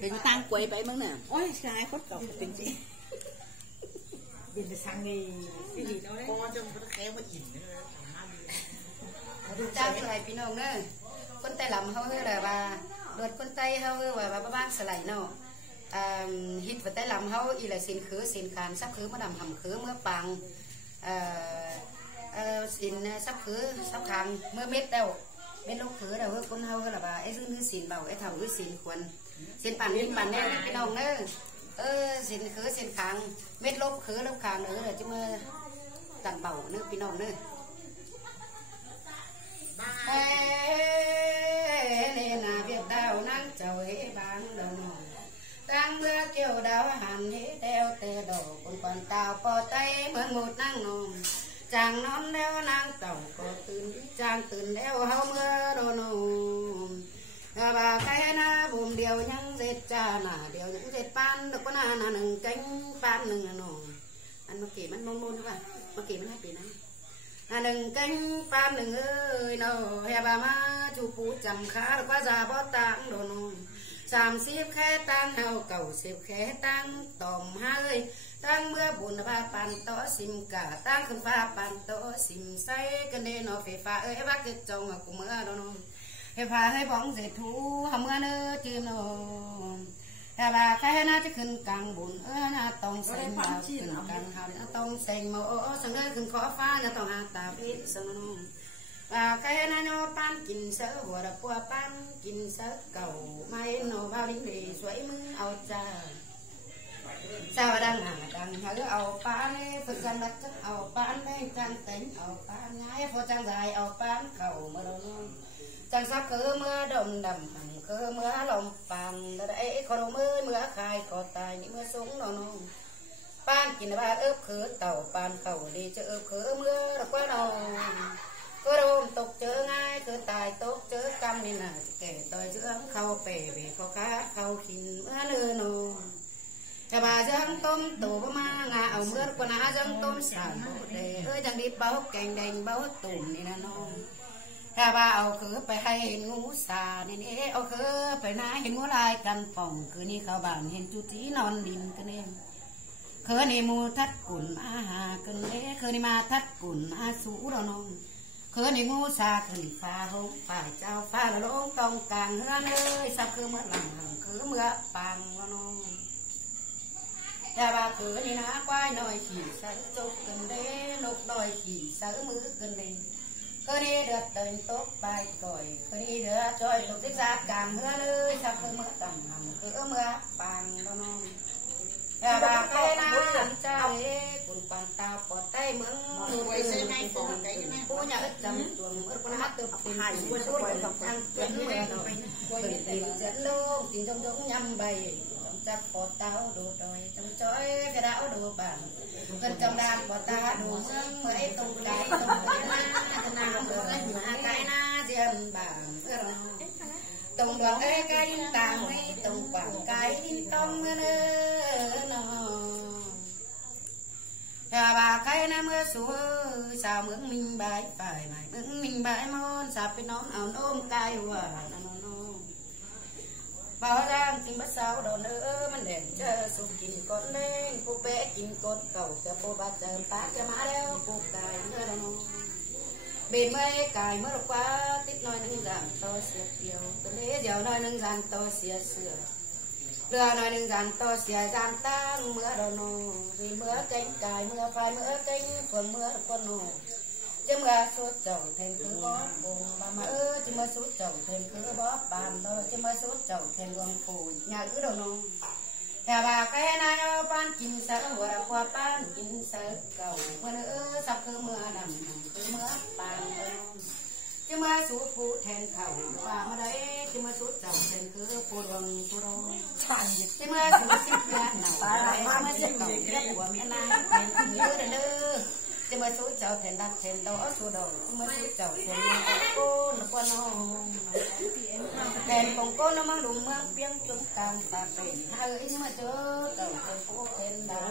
เป็นตั้งกล้วยไปมั้งน่ะโอ้ยชายคดเก่าเป็นจีเป็นจะสั่งในที่ดีเนาะเลยก็จะมันแค่มาอิ่มเลยเจ้าที่ไหนพี่น้องเนอะคนไต้ลำเขาคืออะไรว่าโดดคนไต้เขาคือว่าบ้านสไลเนาะฮิตว่าไต้ลำเขาอีหลายสินคือสินคานซับคือมาดำหำคือเมื่อปังสินซับคือซับคางเมื่อเม็ดเดาเม็ดลูกคือเดาคือคนเขาคืออะไรว่าไอ้ซึ่งคือสินเบาไอ้เท่าคือสินควรสินปั่นนี่ปั่นแน่พี่น้องเนอะสินคือสินคางเม็ดลูกคือลูกคางเดี๋ยวจะมาตัดเบาเนอะพี่น้องเนอะnên là việc đào nắng chầu hễ bán đầu nồi đang mưa kêu đào hàn hễ đeo tê đổ còn tàu po tay mưa một nắng nồm chàng non đeo nắng tàu cóตื่chàngตื่đeo hao mưa đồ nồm bà cái na bùm điều những dệt cha là điều những dệt pan được con là nừng cánh pan nừng nồm anh mà kểมันmôn các bạn mà kểมันhaiปีนั้นđừng canh pan đừng ơi nô hè bà má chú phú chầm khá được quá già bó tang đồ nô sàm xếp khé tang hao cầu xếp khé tang tòm ha ơi tang mưa buồn ba pan to xìm cả tang không pha pan to xìm say cái này nó phải pha ơi bác cái chồng ở cùng mưa đồ nô phải pha hơi bóng dệt thú hầm mưa nữa chim nôแต่ว่าใครน่าจะขึ้นกลางบุญน่าต้องเซ็งมาขึ้นกลางหาน่าต้องเซ็งโมสังเกตขึ้นขอฟ้าน่าต้องหาตาพิษสมนุว่าใครน่าโนปันกินเสือหัวดปัวปันกินเสือเก่าไม่โนบ้าลิ้นดีสวยมึงเอาจ้าเจ้าดังหาเอาปานฝึกกันรักเอาปานได้จังเต็งเอาปานง่ายพอจังใจเอาปานเก่าเมื่อโดนจังสักคือเมื่อดมดำคือเมื่อลมปังได้คนมือเมื่อคายก็ตายนี่เมื่อสูงนอนปานกินบ้าคือเต่าปานเข่าดีเจอคือเมื่อรักว่านอนก็โดนตกเจอง่ายคือตายตกเจอกรรมนี่น่ะแก่ต่อยเชื้อเข้าเปย์เขาค้าเขาขินเมื่อเนื้อนอนจะมาจังต้มตู่มางาเอาเมื่อคนหาจังต้มสารจังดิบเบาแกงแดงเบาตุ่มนี่นะน้องถ้าว่าเอาคือไปให้เห็นงูสานี่นี่เอาคือไปนาเห็นงูลายกันป่องคือนี่เขาบ้านเห็นจุจีนอนดินกันเองคือนี่มูทัดกุ่นอาหากันเองคือนี่มาทัดกุ่นอาสูเรานองคือนี่งูสาคือนี่ฟ้าหงฝ่ายเจ้าฟ้าละลงตรงกลางเฮือนเลยสับคือเมื่อหลังคือเมื่อปังเรานองแต่ว่าคือนี่นะควายหน่อยขี่ใส่จุกกันเด้นกหน่อยขี่ใส่มือกันเด้ก็นี่เดือดเดินตกไปก่อยก็นี่เดือดจอยตกที่ซากกางเมื่อเลยสักคือเมื่อต่ำห่ำคือเมื่อปังแล้วน้องแต่บาแค่นั้นใจคุณปันตาปอดใต้เมืองไว้เส้นในฝนได้ยังไงผู้อยากจำตัวเมื่อคนฮัตตึกเป็นผู้ช่วยกับทางเป็นเมื่อเราเป็นตีเจ็ดโลกตีจงจงยำใบจับปอดเต้าดูดอยจงจ้อยกระดาษดูบางเงินจำดานปอดตาดูซึ่งเมื่อไอ้ตรงไก่ตรงหน้าจะนำเดือดหัวไก่หน้าเจียนบางเพื่อตรงดวงไอ้ไก่ต่างให้ตรงปากไก่ดิ้นต้องเมื่อเนื้อนอถ้าบาไก่น้ำเมื่อสูสาวเมืองมิงใบฝ่ายใหม่เมืองมิงใบมอนสาวไปน้องเอาโน้มไก่ว่าพอร่างจริงบัดสาวโดนมันเด่นเจอสุกินกดเล่นปูเป๊ะกินกดเก่าจะปูบาเจอปากจะมาแล้วปูไก่เมื่อไรน้องเบไม่ไก่เมื่อไรติดน้อยนึงจานโตเสียเดียวตัวเลี้ยเดียวน้อยนึงจานโตเสียเสือเรือน้อยนึงจานโตเสียจานตั้งเมื่อเราโน่ดีเมื่อเก่งไก่เมื่อพายเมื่อเก่งคนเมื่อคนโน่จะเมื่อสุดเจ้าเทนคือบ่ปูบามาจะเมื่อสุดเจ้าเทนคือบ่ปานเราจะเมื่อสุดเจ้าเทนรวมปูnhà cứ đâu nôngแต่ว่าแค่นายปานกินเสือหัวดควาปานกินเสือเก่าเมื่อสับคือเมื่อดำคือเมื่อปานจะเมื่อสุดปูเทนเข่าว่าเมื่อใดจะเมื่อสุดเจ้าเทนคือปูดวงปูดงจะเมื่อสุดสิบเดือนหนาวอะไรจะเมื่อสิบเก่าเรียกหัวเมียนายเทนคือเด้อจะมาสู้เจ้าแทนดักแทนดอกสู้ดอกจะมาสู้เจ้าแทนโก้นกวนน้องแทนของโก้น้ำมันดุมเมื่อเพียงจนกลางตาเป็นเฮ้ยมาเจอเจ้าแทนโก้แทนดา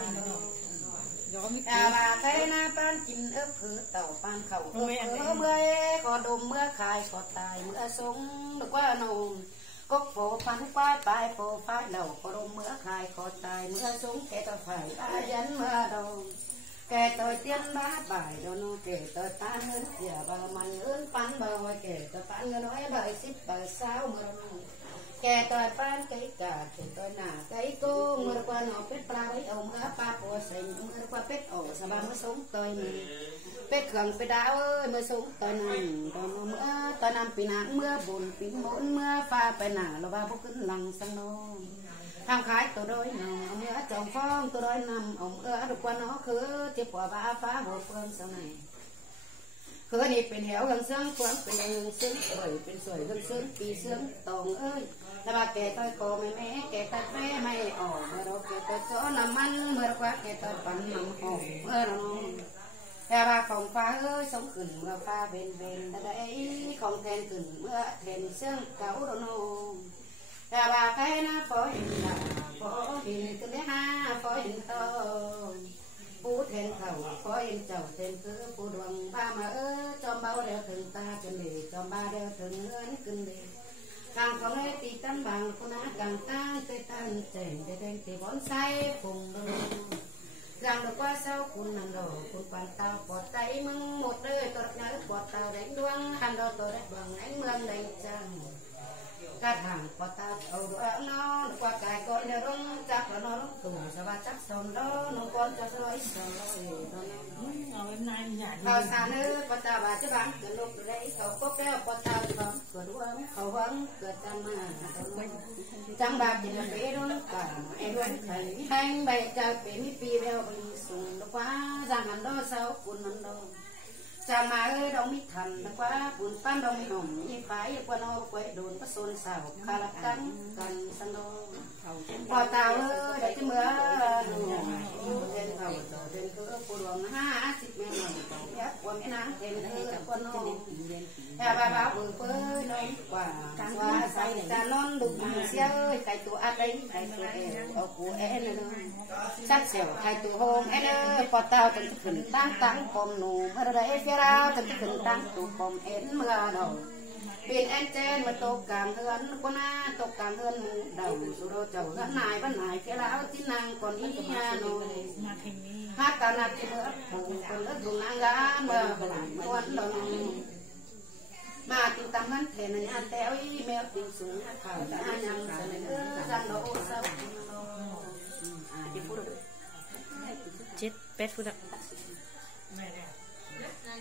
bà thấy na ban chim ướp khử tàu ban khẩu mưa có đùm mưa khai có tài mưa súng được qua nồng cốc phổ phán qua bài phổ phái đầu có đùm mưa khai có tài mưa súng kẻ tao phải ba dẫn mưa đầu kẻ tôi tiên bá bài đồ nó kẻ tôi tan hơn giờ bao mình ướn pan bao kẻ tôi pan người nói bài ship bài sao mưa kẻ tôi pan cái cả kẻ tôi nà cái cô mưa qua nó biết ba với ông mưa ba của sinh mưa qua biết ổ sao ba mới sống tôi biết gần biết đau ơi mới sống tôi nằm còn mưa tôi nằm pin nắng mưa buồn pin muốn mưa phaไปnà lo ba bốcขึ้นลังsang nó tham khái tôi đôi nằm ông mưa trồng phong tôi đôi nằm ông được qua nó khứ tiếp quả ba phá bộ phương sau này khứ điเป็นแถวgần xương quánเป็นgần xương bởiเป็นสวยgần xương kỳ xương tòng ơi là bà kẻ tôi có mẹ mẹ kẻ tôi phê mày ỏ mưa đâu kẻ tôi chó nằm ăn mưa quá kẻ tôi bắn nằm hổ mưa đâu là bà không phá ơi sống khẩn mưa pha bên bên là đấy không thèn khẩn mưa thèn xương cáu đâu nô là bà cái nó phó hình là phó hình từ ha phó hình to phú thèn khẩu phó hình chầu thèn cứ phú đoàn ba mà cho bao đeo thường ta chân để cho ba đeo thường ơn kinh để càng có nghe thì tâm bằng cô ná càng ta tê tan chèn để đen thì bón say cùng đôi rằng được qua sau cùng nằm đổ cùng bàn tàu bọt tay mưng một đời tôi nhớ bọt tàu đánh đuông hành đồ tôi đánh bằng ánh mương đánh trăng các hàng bọt tàu đầu đũa nó được qua cài con đeo rong chắc là nó tù sao ba chắc son đó nó con cho nó ít rồi vào sáng nữa bọt tàu bà chứ bạn cửa lục đấy cầu cốc đeo bọt tàu vắng cửa đũa cầu vắng cửa trăm mà chẳng bạc chỉ là bé đó cả em vẫn thấy anh bày cho bé mi pi đeo bình sùng nó quá rằng hắn đó sao cuốn hắn đó cha má ơi đông mi thần nó quá cuốn pan đông mi hồng như phái qua nó quậy đồn có xôn xào khá là cắn cần sang đó bò tàu ơi để cái mưa trên tàu trên cửa cô đường ha xịt mẹ nồng ép qua mẹ nắng thêm nữa con nó nhà bà bảo bự phơi nói quả quả say ta non đục xe ơi cái tụ ăn đấy cái tụ ở của em nữa sắc xẻo cái tụ hôm em ơi bò tàu từng khẩn tăng tăng com nụ ở đây phía ra từng khẩn tăng tụ com em mưa đầu bên em trên mà tô càng hơn con na tô càng hơn đầu số đô chầu vẫn này phía lão tin nàng còn ý nha nồi hát cả nát cái nữa còn nước dùng ăn gá mà còn đầu mà tìm tắm hắn thể này ăn téo ý mèo tìm xuống hát khảo đã nhầm rồi rằng nó ô sao chết pet phút ạ